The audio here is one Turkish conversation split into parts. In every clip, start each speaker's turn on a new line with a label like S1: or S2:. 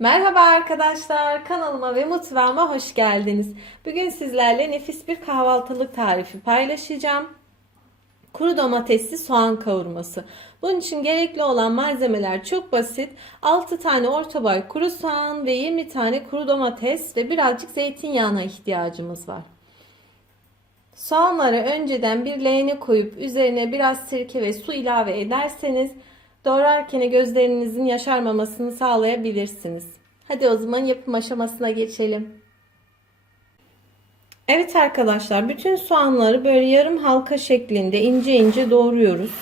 S1: Merhaba arkadaşlar, kanalıma ve mutfağıma hoş geldiniz. Bugün sizlerle nefis bir kahvaltılık tarifi paylaşacağım. Kuru domatesli soğan kavurması. Bunun için gerekli olan malzemeler çok basit. 6 tane orta boy kuru soğan ve 20 tane kuru domates ve birazcık zeytinyağına ihtiyacımız var. Soğanları önceden bir leğene koyup üzerine biraz sirke ve su ilave ederseniz doğrarken gözlerinizin yaşarmamasını sağlayabilirsiniz. Hadi o zaman yapım aşamasına geçelim. Evet arkadaşlar bütün soğanları böyle yarım halka şeklinde ince ince doğruyoruz.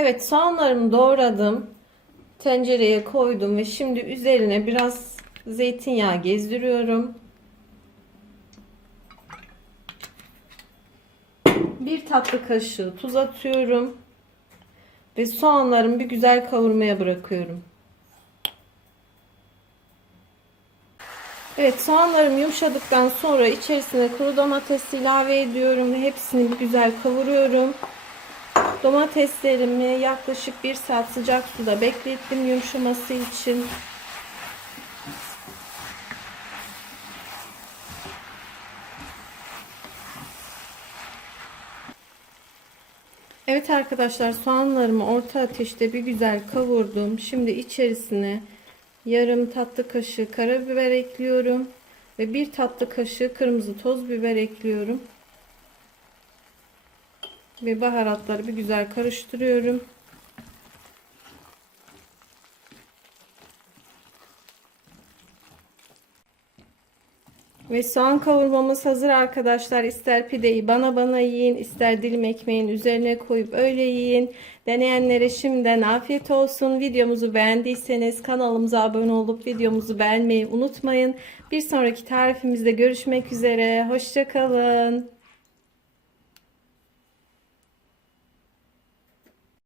S1: Evet soğanlarımı doğradım. Tencereye koydum ve şimdi üzerine biraz zeytinyağı gezdiriyorum. Bir tatlı kaşığı tuz atıyorum. Ve soğanlarımı bir güzel kavurmaya bırakıyorum. Evet soğanlarım yumuşadıktan sonra içerisine kuru domates ilave ediyorum ve hepsini bir güzel kavuruyorum. Domateslerimi yaklaşık bir saat sıcak suda beklettim yumuşaması için. Evet arkadaşlar soğanlarımı orta ateşte bir güzel kavurdum. Şimdi içerisine yarım tatlı kaşığı karabiber ekliyorum ve bir tatlı kaşığı kırmızı toz biber ekliyorum ve baharatları bir güzel karıştırıyorum. Ve soğan kavurmamız hazır arkadaşlar. İster pideyi bana bana yiyin, ister dilim ekmeğin üzerine koyup öyle yiyin. Deneyenlere şimdiden afiyet olsun. Videomuzu beğendiyseniz kanalımıza abone olup videomuzu beğenmeyi unutmayın. Bir sonraki tarifimizde görüşmek üzere. Hoşçakalın.